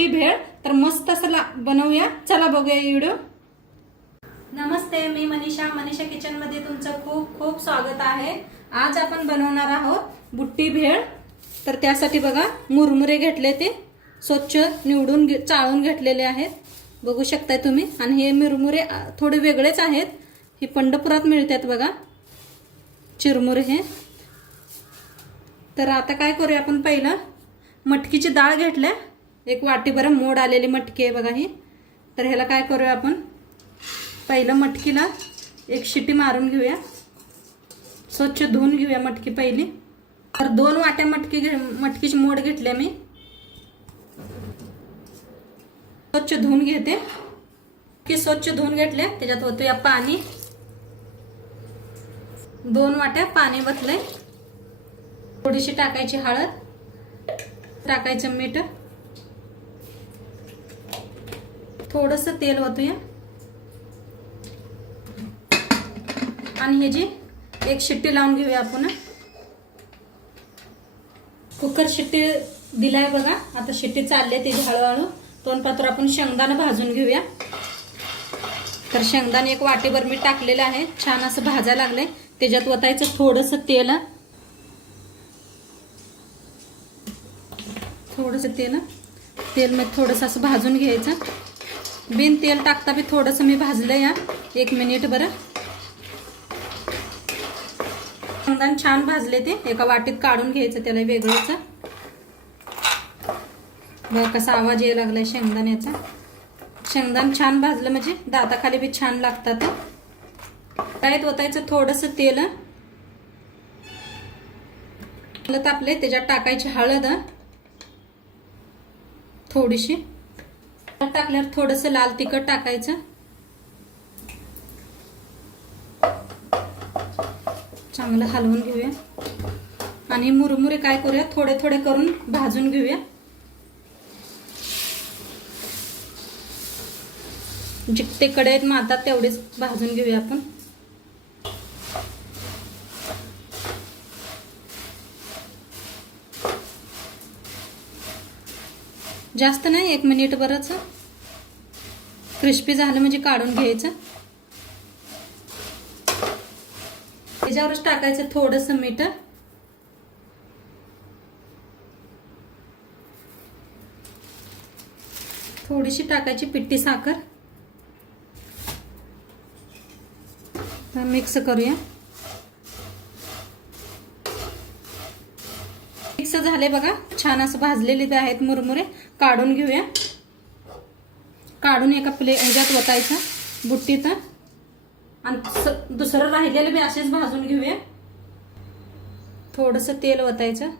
आहोत भेळ तर मस्त असं ला- बनवूया. चला बघूया व्हिडिओ. नमस्ते मी मनीषा. मनीषा किचनमध्ये तुमचं खूप खूप स्वागत आहे. आज आपण बनवणार आहोत बुट्टी भेळ. तर त्यासाठी बघा मुरमुरे घेतले ते. स्वच्छ निवडून चाळून घेतलेले आहेत. बघू शकताय तुम्ही. आणि हे मुरमुरे थोडे वेगळेच आहेत. हे पंढरपुरात मिळतात बघा. चिरमुरे हे. तर आता काय करूया आपण पहिलं? मटकीची डाळ घेतल्या. एक वाटीभर मोड आलेली मटकी आहे बघा ही. तर ह्याला काय करूया आपण? पहिलं मटकीला एक शिटी मारून घेऊया. स्वच्छ धुवून घेऊया मटकी पहिली. तर दोन वाट्या मटकी घे मटकीची मोड घेतल्या मी. स्वच्छ धुवून घेते. की स्वच्छ धुवून घेतल्या त्याच्यात होतूया पाणी. दोन वाट्या पाणी बसलंय थोडीशी टाकायची हळद. टाकायचं मीठ. थोडस तेल ओतूया. आणि हे जी एक शिट्टी लावून घेऊया आपण. कुकर शिट्टी दिलाय बघा. आता शिट्टी चालली आहे त्याची हळूहळू. तोंडपात्र पात्र आपण शेंगदाणं भाजून घेऊया. तर शेंगदाणे एक वाटीभर मी टाकलेलं आहे छान असं भाजायला लागलंय. त्याच्यात ओतायचं थोडंसं तेल. थोडंसं तेल. तेल मग थोडंसं असं भाजून घ्यायचं. बिन तेल टाकता बी थोडंसं मी भाजलं या. एक मिनिट बरं. शेंगदाण छान भाजले ते. एका वाटीत काढून घ्यायचं त्याला वेगळंच. बघा कसा आवाज यायला लागलाय शेंगदाण्याचा. शेंगदाण छान भाजलं म्हणजे दाताखाली बी छान लागतात. त्यात ओतायचं थोडंसं तेल. तापले त्याच्यात टाकायची हळद. थोडीशी. टाकल्यावर थोडस लाल तिखट टाकायचं. चांगलं हलवून घेऊया. आणि मुरमुरे काय करूया? थोडे थोडे करून भाजून घेऊया. जिकते आहेत मातात तेवढेच भाजून घेऊया आपण. जास्त नाही एक मिनिट बरंच क्रिस्पी झालं म्हणजे काढून घ्यायचं. त्याच्यावरच टाकायचं थोडस मीठ. थोडीशी टाकायची पिट्टी साखर. तर मिक्स करूया मिक्स झाले बघा. छान असं भाजलेले ते आहेत मुरमुरे. काढून घेऊया. काढून एका प्ले ह्याच्यात ओतायचं बुट्टीत आणि दुसरं राहिलेलं बी असेच भाजून घेऊया. थोडस तेल वतायचं.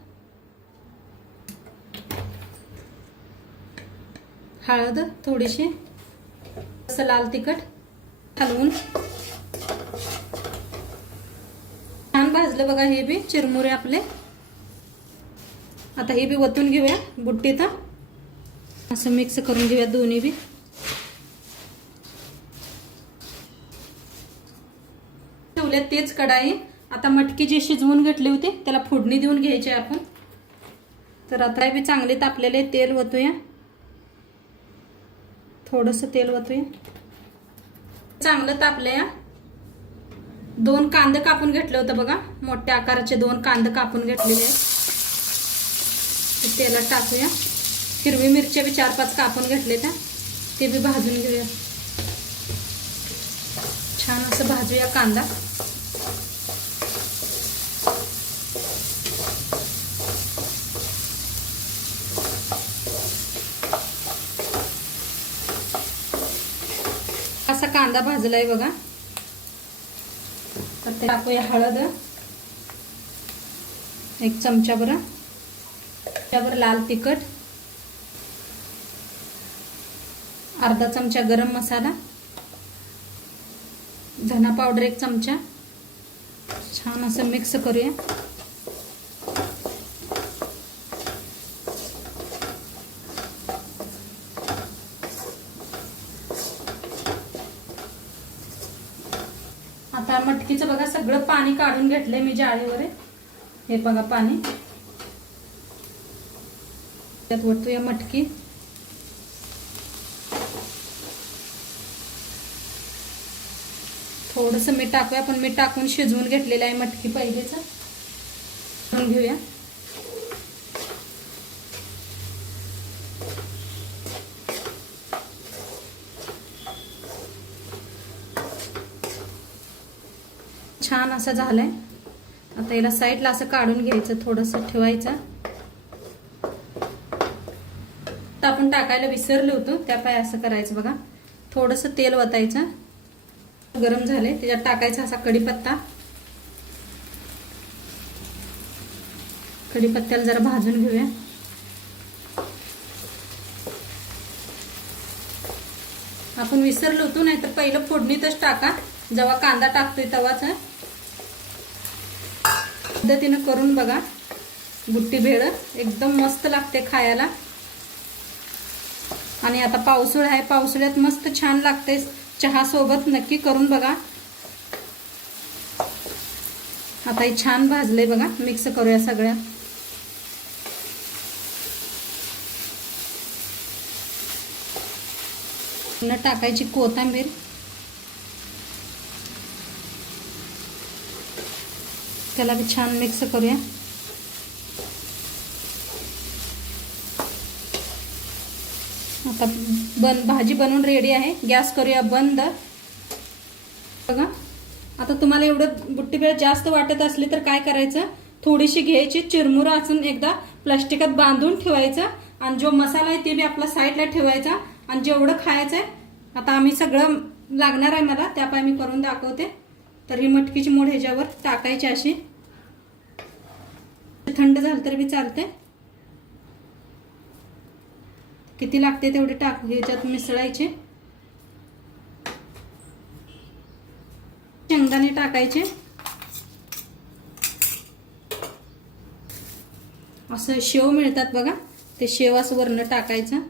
हळद थोडीशी. असं लाल तिखट हलवून. छान भाजलं बघा हे बी. चिरमुरे आपले. आता हे बी वतून घेऊया बुट्टीत असं मिक्स करून घेऊया दोन्ही बी. ठेवल्यात तेच कढाई. आता मटकी जी शिजवून घेतली होती त्याला फोडणी देऊन घ्यायची आपण. तर आता हे बी चांगले तापलेले तेल ओतूया थोडंसं तेल ओतूया चांगलं तापलंया दोन कांदे कापून घेतले होते बघा. मोठ्या आकाराचे दोन कांदे कापून घेतलेले आहेत. तेलात टाकूया. हिरवी मिरच्या बी चार पाच कापून घेतले त्या ते बी भाजून घेऊया. छान असं भाजूया कांदा. असा कांदा भाजलाय बघा. तर ते टाकूया हळद. एक चमचा बरं त्यावर लाल तिखट अर्धा चमचा गरम मसाला धना पावडर एक चमचा. छान असं मिक्स करूया. आता मटकीचं बघा सगळं पाणी काढून घेतलंय मी जाळीवर हे बघा पाणी. त्यात ओतूया मटकी. थोडंसं मीठ टाकूया पण मीठ टाकून शिजवून घेतलेलं आहे मटकी पहिलेच. करून घेऊया. छान असं झालंय. आता याला साईडला असं काढून घ्यायचं थोडंसं ठेवायचं तर आपण टाकायला विसरलो होतो त्या पाय असं करायचं बघा. थोडंसं तेल वतायचं. गरम झाले त्याच्यात टाकायचा असा कढीपत्ता. कढीपत्त्याला जरा भाजून घेऊया. आपण विसरलो होतो नाहीतर पहिलं फोडणीतच टाका. जेव्हा कांदा टाकतोय तेव्हाच. पद्धतीनं करून बघा. बुट्टी भेळ एकदम मस्त लागते खायला. आणि आता पावसाळा आहे पावसाळ्यात मस्त छान लागते चहा सोबत नक्की करून बघा. आता हे छान भाजले बघा. मिक्स करूया सगळ्या. न टाकायची कोथंबीर. त्याला छान मिक्स करूया. आता बन भाजी बनवून रेडी आहे. गॅस करूया बंद. बघा. आता तुम्हाला एवढं बुट्टी बेळ जास्त वाटत असली तर काय करायचं? थोडीशी घ्यायची चिरमुर असून एकदा प्लास्टिकात बांधून ठेवायचं आणि जो मसाला आहे ते बी आपला साईडला ठेवायचा आणि जेवढं खायचं आहे आता आम्ही सगळं लागणार आहे मला त्यापाय मी करून दाखवते. तर ही मटकीची मोड ह्याच्यावर टाकायची अशी. थंड झालं तरी बी चालते. किती लागते तेवढे टाक ह्याच्यात मिसळायचे. शेंगदाणे टाकायचे. असं शेव मिळतात बघा ते शेव असं वरनं टाकायचं.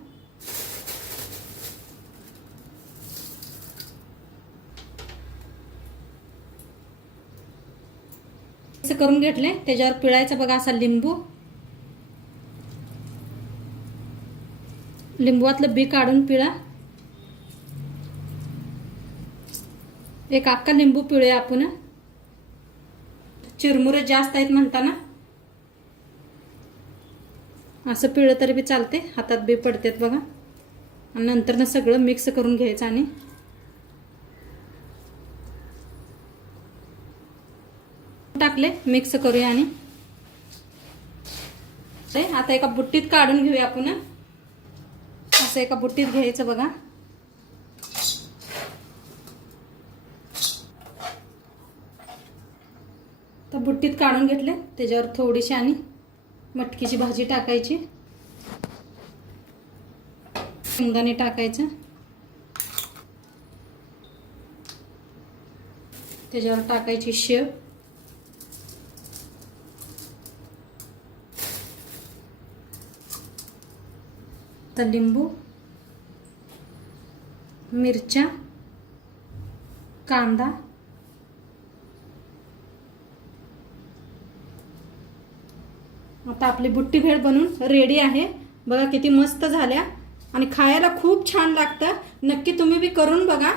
करून घेतले त्याच्यावर पिळायचं बघा असा लिंबू. लिंबूतलं बी काढून पिळा. एक अख्खा लिंबू पिळूया आपण. चिरमुरे जास्त आहेत म्हणताना. असं पिळं तरी बी चालते. हातात बी पडतात बघा. आणि नंतर ना सगळं मिक्स करून घ्यायचं आणि टाकले. मिक्स करूया आणि. आता एका बुट्टीत काढून घेऊया आपण. असं एका बुट्टीत घ्यायचं बघा. तर बुट्टीत काढून घेतले त्याच्यावर थोडीशी आणि मटकीची भाजी टाकायची. शेंगदाणे टाकायचं. त्याच्यावर टाकायची शेव. तर लिंबू मिरच्या कांदा आता आपली बुट्टी भेळ बनून रेडी आहे. बघा किती मस्त झाल्या. आणि खायला खूप छान लागतं. नक्की तुम्ही बी करून बघा.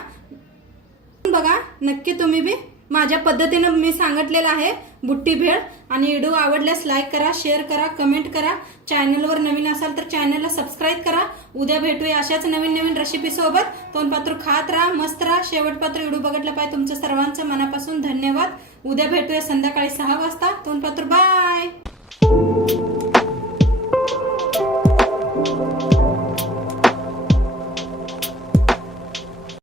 बघा नक्की तुम्ही बी माझ्या पद्धतीनं मी सांगितलेलं आहे. बुट्टी भेळ आणि व्हिडिओ आवडल्यास लाईक करा शेअर करा कमेंट करा. चॅनलवर नवीन असाल तर चॅनलला सबस्क्राईब करा. उद्या भेटूया अशाच नवीन नवीन रेसिपीसोबत तोंडपात्र खात राहा मस्त राहा. शेवटपात्र व्हिडिओ बघितला पाहिजे तुमचं सर्वांचं मनापासून धन्यवाद. उद्या भेटूया संध्याकाळी सहा वाजता. तोंडपात्र बाय